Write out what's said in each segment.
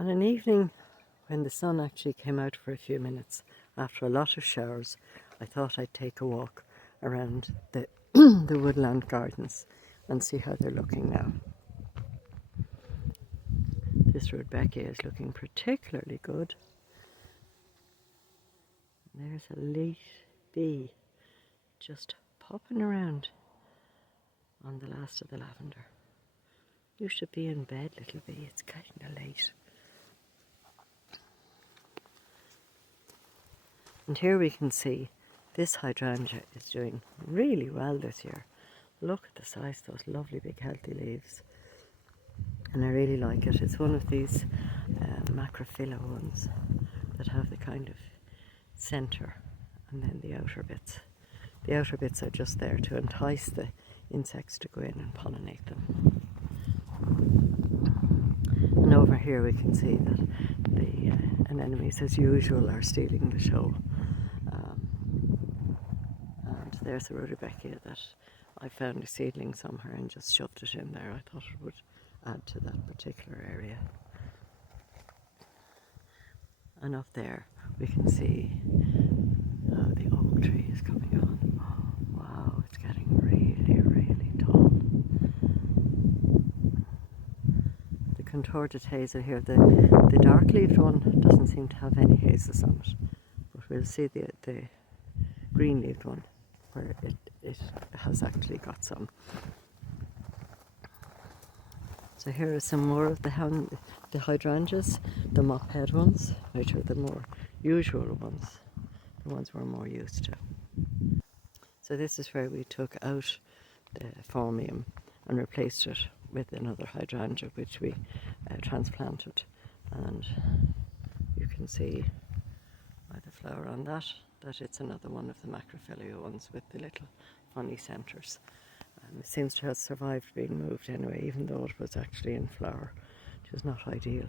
On an evening when the sun actually came out for a few minutes after a lot of showers, I thought I'd take a walk around the, the woodland gardens and see how they're looking now. This rudbeckia is looking particularly good. There's a late bee just popping around on the last of the lavender. You should be in bed, little bee, it's kind of late. And here we can see this hydrangea is doing really well this year. Look at the size of those lovely big healthy leaves. And I really like it. It's one of these macrophylla ones that have the kind of centre and then the outer bits. The outer bits are just there to entice the insects to go in and pollinate them. And over here we can see that the anemones, as usual, are stealing the show. And there's a rudbeckia that I found a seedling somewhere and just shoved it in there. I thought it would add to that particular area. And up there we can see the oak tree is coming on. Oh, wow, it's getting really, really tall. The contorted hazel here, the dark-leaved one doesn't seem to have any hazels on it, but we'll see the green-leaved one where it has actually got some. So here are some more of the hydrangeas, the mop-head ones, which are the more usual ones, the ones we're more used to. So this is where we took out the phormium and replaced it with another hydrangea, which we transplanted. And you can see by the flower on that it's another one of the macrophylla ones with the little funny centres. It seems to have survived being moved anyway, even though it was actually in flower, which is not ideal.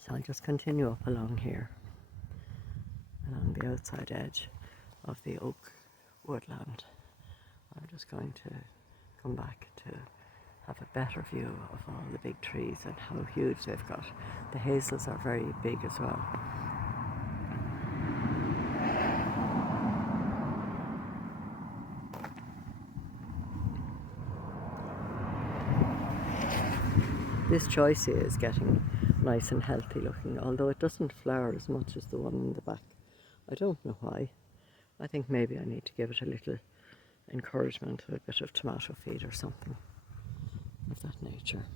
So I'll just continue up along here, along the outside edge of the oak woodland. I'm just going to come back to have a better view of all the big trees and how huge they've got. The hazels are very big as well. This choicea is getting nice and healthy looking, although it doesn't flower as much as the one in the back. I don't know why. I think maybe I need to give it a little encouragement, a bit of tomato feed or something of that nature.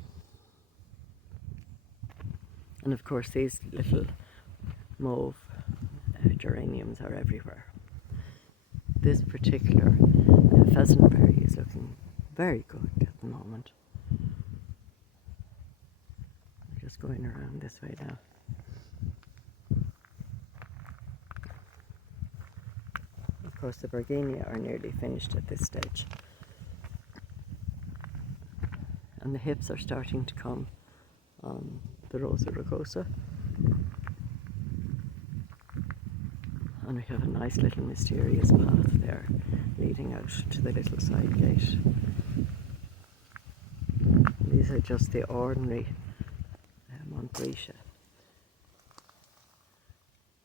And of course these little mauve geraniums are everywhere. This particular pheasantberry is looking very good at the moment. Just going around this way now. Of course the Bergenia are nearly finished at this stage. And the hips are starting to come on the Rosa rugosa. And we have a nice little mysterious path there leading out to the little side gate. These are just the ordinary Montbretia,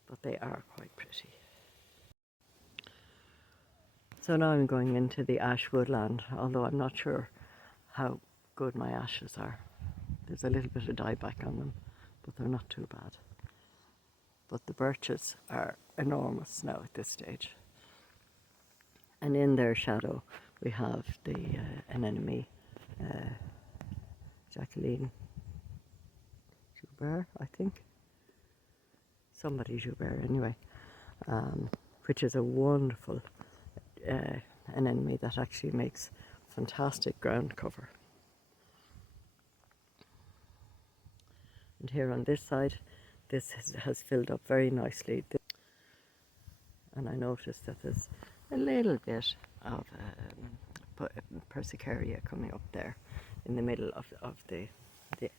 but they are quite pretty. So now I'm going into the ash woodland, although I'm not sure how good my ashes are. There's a little bit of dieback on them, but they're not too bad. But the birches are enormous now at this stage. And in their shadow we have the anemone, Jacqueline Joubert, I think. Somebody Joubert anyway, which is a wonderful anemone that actually makes fantastic ground cover. And here on this side, this has filled up very nicely. And I noticed that there's a little bit of persicaria coming up there in the middle of the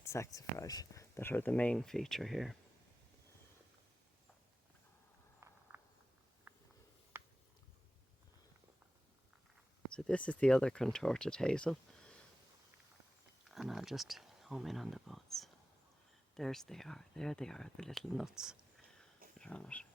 saxifrage that are the main feature here. So this is the other contorted hazel, and I'll just home in on the buds. There's they are. There they are, the little nuts that are on it.